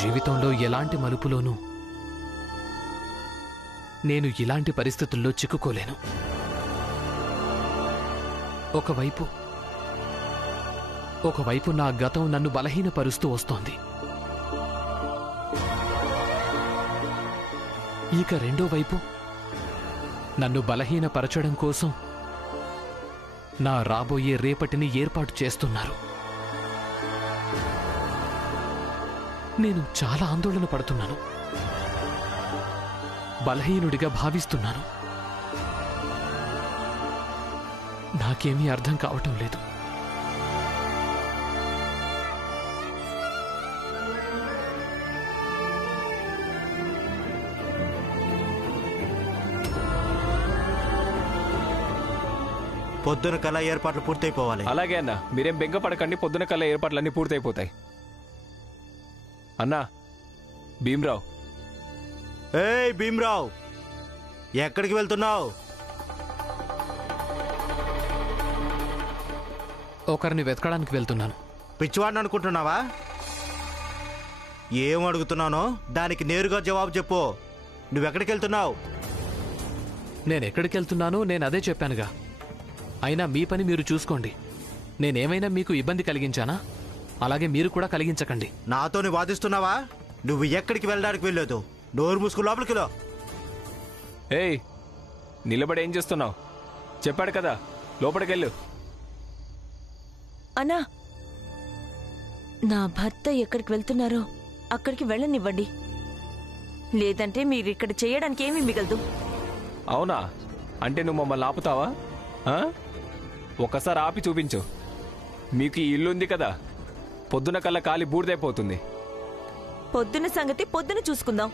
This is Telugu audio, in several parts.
జీవితంలో ఎలాంటి మలుపులోనూ నేను ఇలాంటి పరిస్థితుల్లో చిక్కుకోలేను. ఒకవైపు నా గతం నన్ను బలహీనపరుస్తూ వస్తోంది. ఇక రెండో వైపు నన్ను బలహీనపరచడం కోసం నా రాబోయే రేపటిని ఏర్పాటు చేస్తున్నారు. నేను చాలా ఆందోళన పడుతున్నాను, బలహీనుడిగా భావిస్తున్నాను. నాకేమీ అర్థం కావటం లేదు. పొద్దున కల్లా ఏర్పాట్లు పూర్తయిపోవాలి. అలాగే అన్న, మీరేం బెంగపడకండి, పొద్దున కల్లా ఏర్పాట్లన్నీ పూర్తయిపోతాయి. అన్నా భీమ్రావ్. ఏయ్ భీమ్రావ్, ఎక్కడికి వెళ్తున్నావు? ఒకరిని వెతకడానికి వెళ్తున్నాను. పిచ్చివాడిని అనుకుంటున్నావా? ఏం అడుగుతున్నానో దానికి నేరుగా జవాబు చెప్పు. నువ్వెక్కడికి వెళ్తున్నావు? నేనెక్కడికి వెళ్తున్నానో నేను అదే చెప్పానుగా. అయినా మీ పని మీరు చూసుకోండి. నేనేమైనా మీకు ఇబ్బంది కలిగించానా? అలాగే మీరు కూడా కలిగించకండి. నాతోని వాదిస్తున్నావా? నువ్వు ఎక్కడికి వెళ్ళడానికి వెళ్ళలేదు. నోరు మూసుకు లోపలికి లో. ఏయ్, నిలబడి ఏం చేస్తున్నావు? చెప్పాడు కదా, లోపలికెళ్ళు. అన్నా, నా భర్త ఎక్కడికి వెళ్తున్నారో అక్కడికి వెళ్ళనివ్వండి. లేదంటే మీరిక్కడ చేయడానికి ఏమీ మిగలదు. అవునా? అంటే నువ్వు మమ్మల్ని ఆపుతావా? ఒకసారి ఆపి చూపించు. మీకు ఈ ఇల్లు ఉంది కదా, పొద్దున కల్లా కాలి బూడిదైపోతుంది. పొద్దున సంగతి పొద్దున చూసుకుందాం,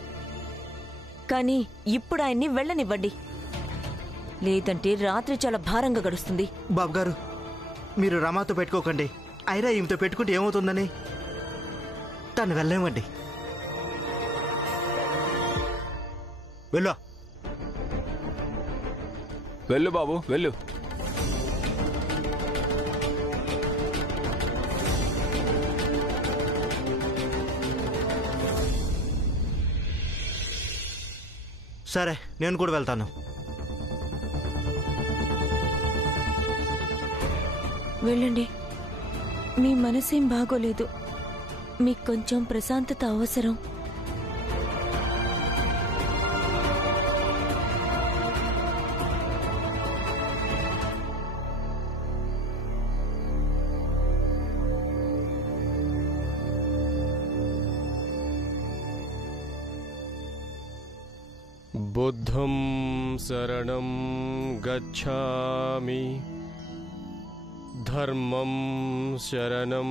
కానీ ఇప్పుడు ఆయన్ని వెళ్ళనివ్వండి. లేదంటే రాత్రి చాలా భారంగా గడుస్తుంది. బాబు గారు, మీరు రమాతో పెట్టుకోకండి. అయినా ఈమెతో పెట్టుకుంటే ఏమవుతుందని తను వెళ్ళేమండి. వెళ్ళు. వెళ్ళు బాబు, వెళ్ళు. సరే, నేను కూడా వెళ్తాను. వెళ్ళండి. మీ మనసేం బాగోలేదు. మీకు కొంచెం ప్రశాంతత అవసరం. బుద్ధం శరణం గచ్ఛామి, ధర్మం శరణం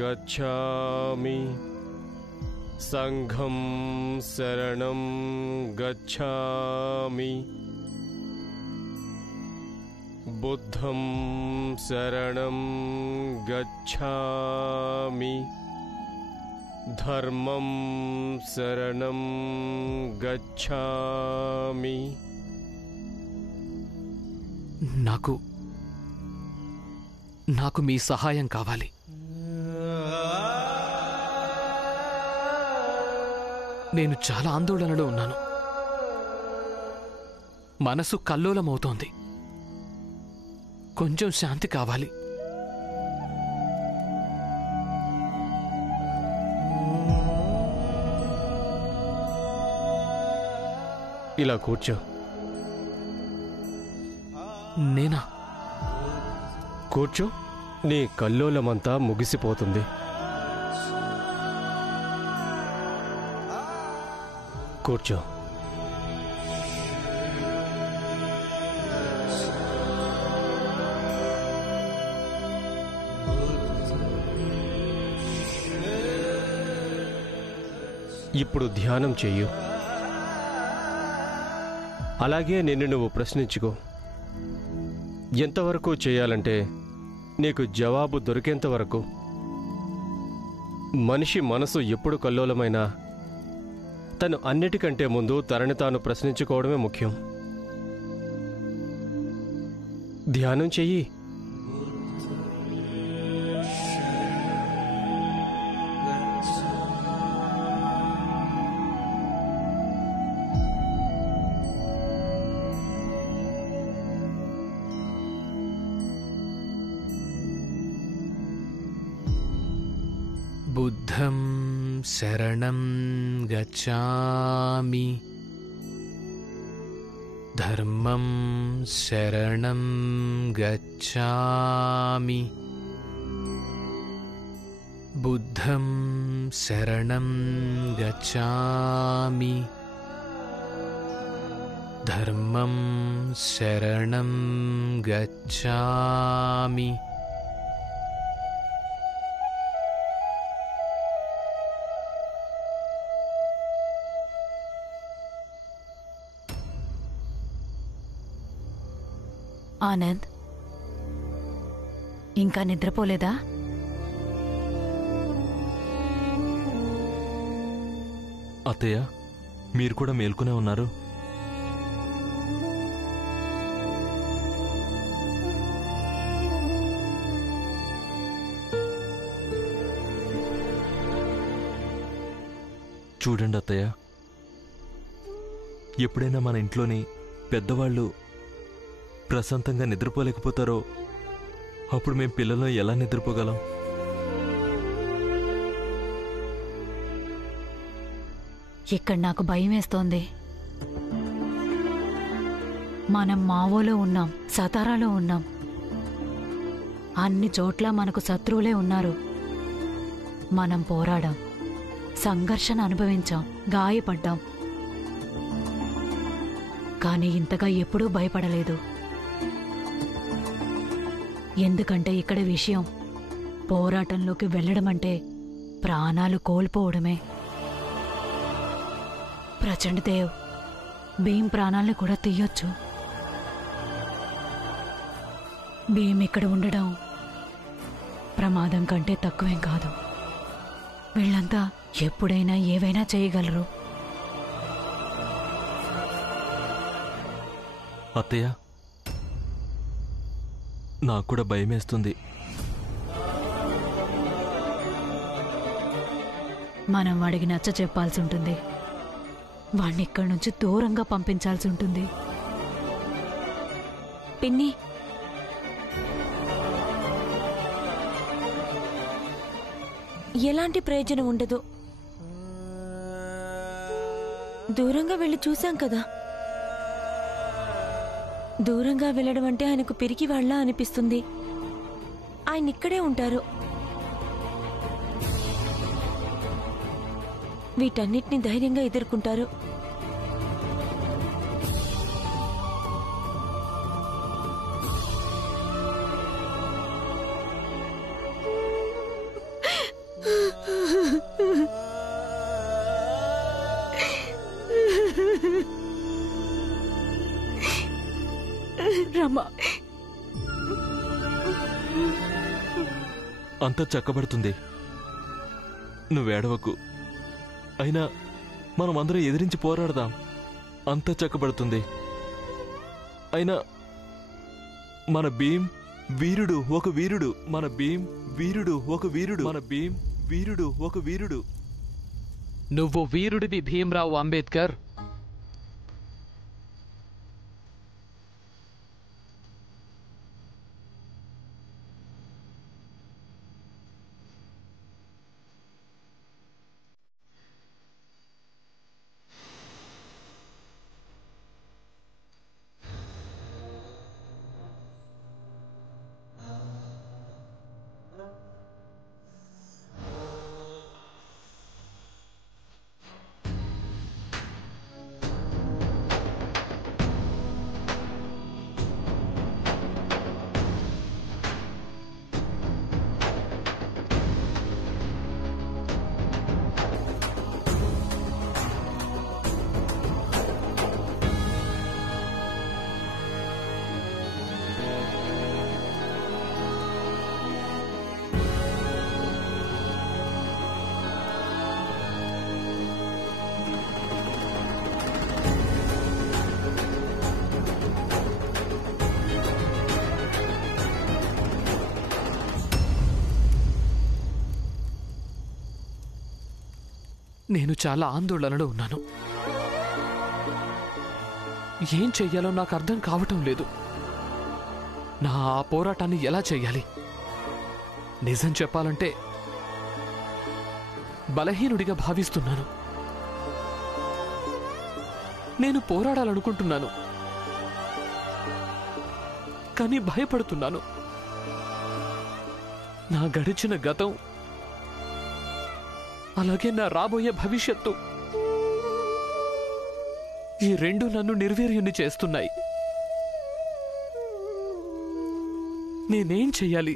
గచ్ఛామి, సంఘం శరణం గచ్ఛామి. బుద్ధం శరణం గచ్ఛామి, ధర్మం శరణం గచ్ఛామి. నాకు మీ సహాయం కావాలి. నేను చాలా ఆందోళనలో ఉన్నాను. మనసు కల్లోలమవుతోంది. కొంచెం శాంతి కావాలి. ఇలా కూర్చో. నేనా? కూర్చో. నీ కల్లోలమంతా ముగిసిపోతుంది. కూర్చో. ఇప్పుడు ధ్యానం చెయ్యు. అలాగే నిన్ను నువ్వు ప్రశ్నించుకో. ఎంతవరకు చేయాలంటే నీకు జవాబు దొరికేంత వరకు. మనిషి మనసు ఎప్పుడు కల్లోలమైనా తను అన్నిటికంటే ముందు తనని తాను ప్రశ్నించుకోవడమే ముఖ్యం. ధ్యానం చెయ్యి. బుద్ధం శరణం గచ్ఛామి ధర్మం శరణం గచ్ఛామి బుద్ధం శరణం గచ్ఛామి ధర్మం శరణం గచ్ఛామి. ఆనంద్, ఇంకా నిద్రపోలేదా? అత్తయ్య, మీరు కూడా మేల్కొనే ఉన్నారు. చూడండి అత్తయ్య, ఎప్పుడైనా మన ఇంట్లోని పెద్దవాళ్ళు ప్రశాంతంగా నిద్రపోలేకపోతారో అప్పుడు మేము పిల్లలను ఎలా నిద్రపోగలం? ఇక్కడ నాకు భయం వేస్తోంది. మనం మావోలో ఉన్నాం, సతారాలో ఉన్నాం. అన్ని చోట్ల మనకు శత్రువులే ఉన్నారు. మనం పోరాడాం, సంఘర్షణ అనుభవించాం, గాయపడ్డాం. కానీ ఇంతగా ఎప్పుడూ భయపడలేదు. ఎందుకంటే ఇక్కడ విషయం పోరాటంలోకి వెళ్ళడమంటే ప్రాణాలు కోల్పోవడమే. ప్రచండ్ దేవ్ భీమ్ ప్రాణాలను కూడా తీయొచ్చు. భీమ్ ఇక్కడ ఉండడం ప్రమాదం కంటే తక్కువేం కాదు. వీళ్ళంతా ఎప్పుడైనా ఏవైనా చేయగలరు. అత్తయ్య, నాకు కూడా భయమేస్తుంది. మనం వాడికి నచ్చ చెప్పాల్సి ఉంటుంది. వాణ్ణి ఇక్కడి నుంచి దూరంగా పంపించాల్సి ఉంటుంది. పిన్ని, ఎలాంటి ప్రయోజనం ఉండదు. దూరంగా వెళ్ళి చూశాం కదా. దూరంగా వెళ్ళడం అంటే ఆయనకు పిరికి వాళ్ళ అనిపిస్తుంది. ఆయన ఇక్కడే ఉంటారు. వీటన్నిటిని ధైర్యంగా ఎదుర్కొంటారు. రమా, అంతా చక్కబడుతుంది, నువ్వేడవకు. అయినా మనమందరం ఎదిరించి పోరాడదాం. అంతా చక్కబడుతుంది. అయినా మన భీమ్ వీరుడు, ఒక వీరుడు. మన భీమ్ వీరుడు, ఒక వీరుడు. మన భీమ్ వీరుడు, ఒక వీరుడు. నువ్వు వీరుడివి భీమ్రావ్ అంబేద్కర్. నేను చాలా ఆందోళనలో ఉన్నాను. ఏం చెయ్యాలో నాకు అర్థం కావటం లేదు. నా ఆ పోరాటాన్ని ఎలా చెయ్యాలి? నిజం చెప్పాలంటే బలహీనుడిగా భావిస్తున్నాను. నేను పోరాడాలనుకుంటున్నాను, కానీ భయపడుతున్నాను. నా గడిచిన గతం, అలాగే నా రాబోయే భవిష్యత్తు, ఈ రెండు నన్ను నిర్వీర్యుని చేస్తున్నాయి. నేనేం చెయ్యాలి?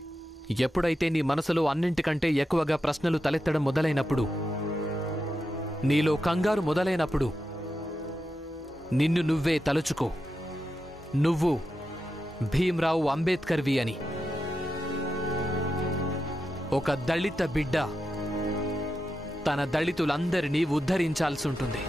ఎప్పుడైతే నీ మనసులో అన్నింటికంటే ఎక్కువగా ప్రశ్నలు తలెత్తడం మొదలైనప్పుడు, నీలో కంగారు మొదలైనప్పుడు, నిన్ను నువ్వే తలుచుకో, నువ్వు భీమ్రావు అంబేద్కర్వి అని. ఒక దళిత బిడ్డ తన దళితులందరినీ ఉద్ధరించాల్సుంటుంది.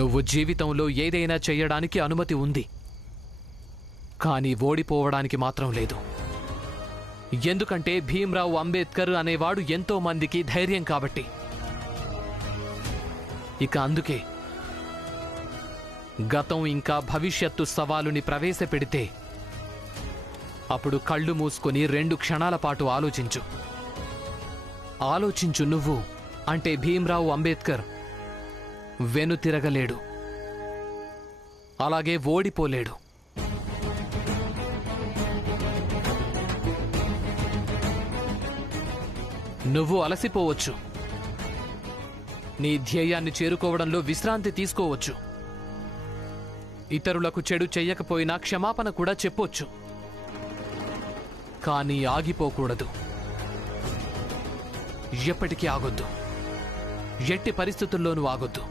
నువ్వు జీవితంలో ఏదైనా చెయ్యడానికి అనుమతి ఉంది, కానీ ఓడిపోవడానికి మాత్రం లేదు. ఎందుకంటే భీమ్రావు అంబేద్కర్ అనేవాడు ఎంతో మందికి ధైర్యం కాబట్టి. ఇక అందుకే గతం ఇంకా భవిష్యత్తు సవాలుని ప్రవేశపెడితే అప్పుడు కళ్ళు మూసుకొని 2 క్షణాల పాటు ఆలోచించు. నువ్వు అంటే భీమ్రావు అంబేద్కర్ వెనుతిరగలేడు, అలాగే ఓడిపోలేడు. నువ్వు అలసిపోవచ్చు, నీ ధ్యేయాన్ని చేరుకోవడంలో విశ్రాంతి తీసుకోవచ్చు, ఇతరులకు చెడు చెయ్యకపోయినా క్షమాపణ కూడా చెప్పొచ్చు. కానీ ఆగిపోకూడదు, ఎప్పటికీ ఆగొద్దు, ఎట్టి పరిస్థితుల్లోనూ ఆగొద్దు.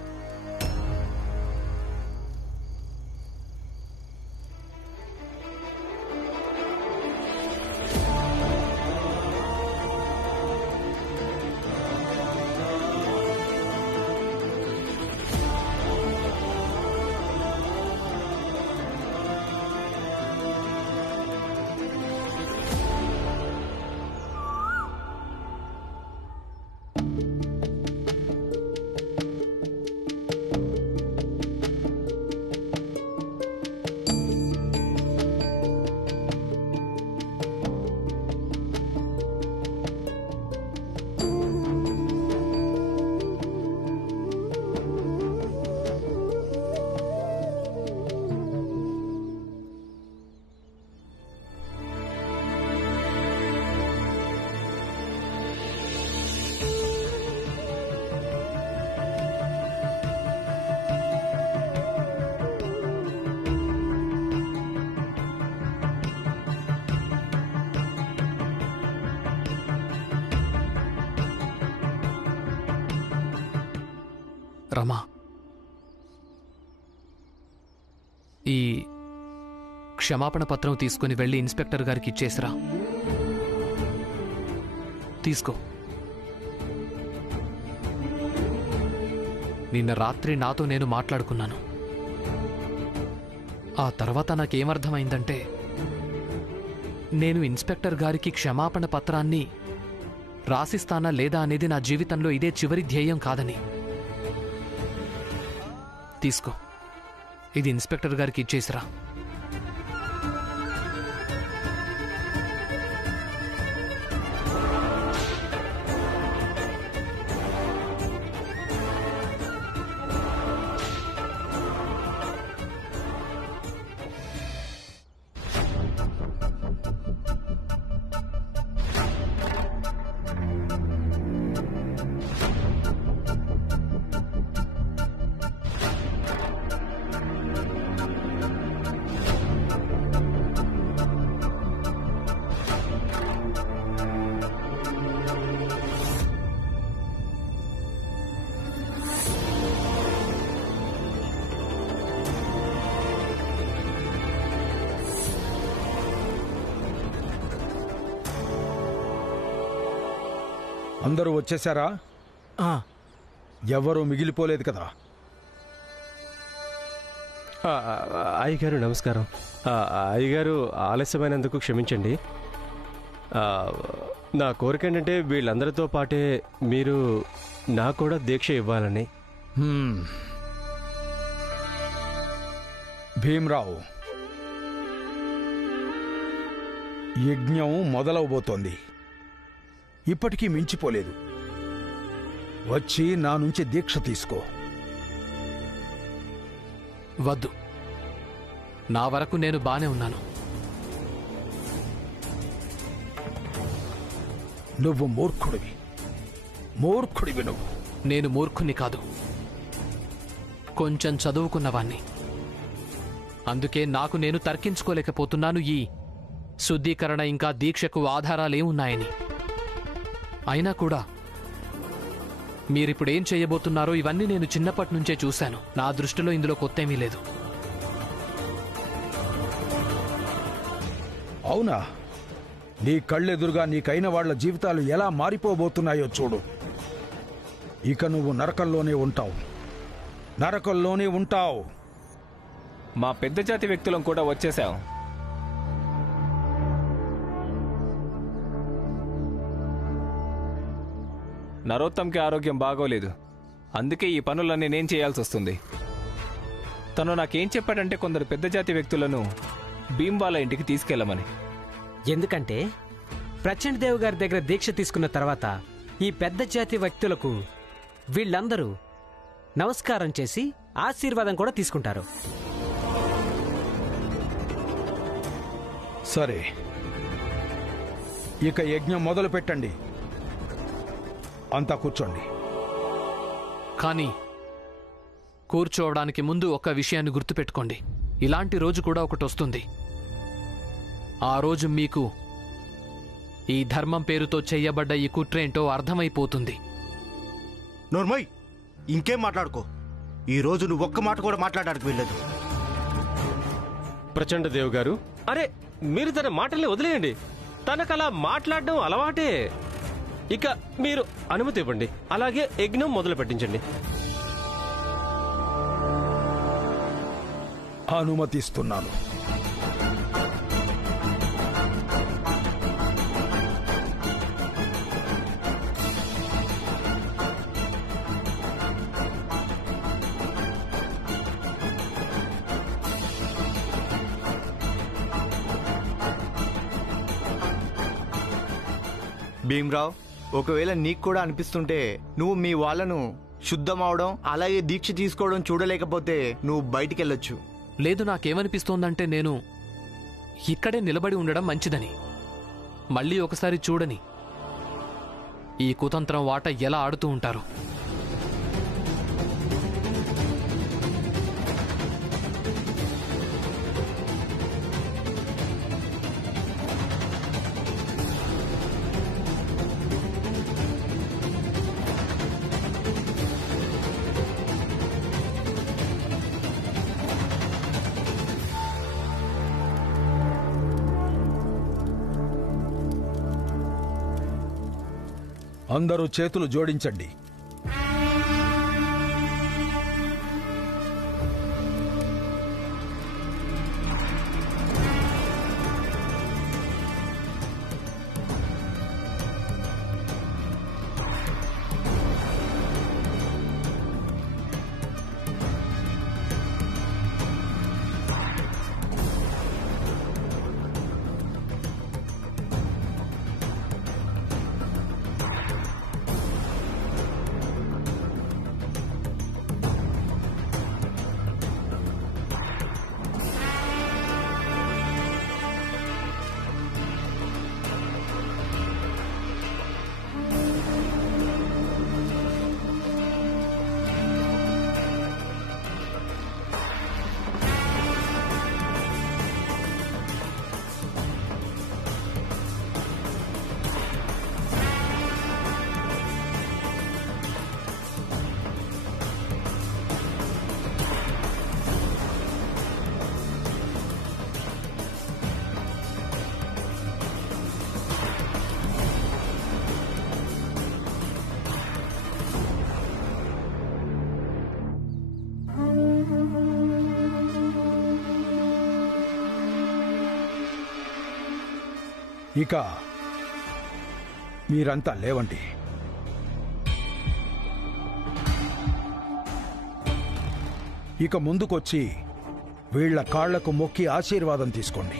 రమా, ఈ క్షమాపణ పత్రం తీసుకుని వెళ్ళి ఇన్స్పెక్టర్ గారికి ఇచ్చేసిరా. తీసుకో. నిన్న రాత్రి నాతో నేను మాట్లాడుకున్నాను. ఆ తర్వాత నాకేమర్థమైందంటే, నేను ఇన్స్పెక్టర్ గారికి క్షమాపణ పత్రాన్ని రాసిస్తానా లేదా అనేది నా జీవితంలో ఇదే చివరి ధ్యేయం కాదని. తీసుకో, ఇది ఇన్స్పెక్టర్ గారికి ఇచ్చేసిరా. అందరూ వచ్చేసారా? ఎవరూ మిగిలిపోలేదు కదా? అయ్యగారు నమస్కారం. అయ్యగారు ఆలస్యమైనందుకు క్షమించండి. నా కోరిక ఏంటంటే వీళ్ళందరితో పాటే మీరు నాకు కూడా దీక్ష ఇవ్వాలని. భీమ్రావు, యజ్ఞం మొదలవబోతోంది. ఇప్పటికీ మించిపోలేదు. వచ్చి నా నుంచి దీక్ష తీసుకో. వద్దు, నా వరకు నేను బానే ఉన్నాను. నువ్వు మూర్ఖుడివి, మూర్ఖుడివి నువ్వు. నేను మూర్ఖుని కాదు, కొంచెం చదువుకున్నవాణ్ణి. అందుకే నాకు నేను తర్కించుకోలేకపోతున్నాను ఈ శుద్ధీకరణ ఇంకా దీక్షకు ఆధారాలేమున్నాయని. అయినా కూడా మీరిప్పుడేం చేయబోతున్నారో ఇవన్నీ నేను చిన్నప్పటి నుంచే చూశాను. నా దృష్టిలో ఇందులో కొత్తేమీ లేదు. అవునా? నీ కళ్ళెదురుగా నీకైన వాళ్ల జీవితాలు ఎలా మారిపోబోతున్నాయో చూడు. ఇక నువ్వు నరకంలోనే ఉంటావు, నరకంలోనే ఉంటావు. మా పెద్ద జాతి వ్యక్తులం కూడా వచ్చేసాం. నరోత్తంకి ఆరోగ్యం బాగోలేదు, అందుకే ఈ పనులన్నీ నేను చేయాల్సి వస్తుంది. తను నాకేం చెప్పాడంటే కొందరు పెద్ద జాతి వ్యక్తులను భీంబాల ఇంటికి తీసుకెళ్లమని. ఎందుకంటే ప్రచండ్ దేవ్ గారి దగ్గర దీక్ష తీసుకున్న తర్వాత ఈ పెద్ద జాతి వ్యక్తులకు వీళ్ళందరూ నమస్కారం చేసి ఆశీర్వాదం కూడా తీసుకుంటారు. సరే, ఇక యజ్ఞం మొదలు పెట్టండి. అంతా కూర్చోండి. కానీ కూర్చోవడానికి ముందు ఒక విషయాన్ని గుర్తుపెట్టుకోండి. ఇలాంటి రోజు కూడా ఒకటి వస్తుంది. ఆ రోజు మీకు ఈ ధర్మం పేరుతో చెయ్యబడ్డ ఈ కుట్రేంటో అర్థమైపోతుంది. నోర్మయ్, ఇంకేం మాట్లాడుకో. ఈ రోజు నువ్వు ఒక్క మాట కూడా మాట్లాడడానికి వెళ్ళదు. ప్రచండ దేవ్ గారు, అరే మీరు తన మాటల్ని వదిలేయండి. తనకలా మాట్లాడడం అలవాటే. ఇక మీరు అనుమతి ఇవ్వండి, అలాగే యజ్ఞం మొదలు పెట్టించండి. అనుమతిస్తున్నాను. భీమ్రావ్, ఒకవేళ నీకు కూడా అనిపిస్తుంటే నువ్వు మీ వాళ్ళను శుద్ధమవడం అలాగే దీక్ష తీసుకోవడం చూడలేకపోతే నువ్వు బయటికెళ్ళొచ్చు. లేదు, నాకేమనిపిస్తోందంటే నేను ఇక్కడే నిలబడి ఉండడం మంచిదని. మళ్ళీ ఒకసారి చూడని ఈ కుతంత్రం వాట ఎలా ఆడుతూ ఉంటారు. అందరూ చేతులు జోడించండి. ఇక మీరంతా లేవండి. ఇక ముందుకొచ్చి వీళ్ల కాళ్లకు మొక్కి ఆశీర్వాదం తీసుకోండి.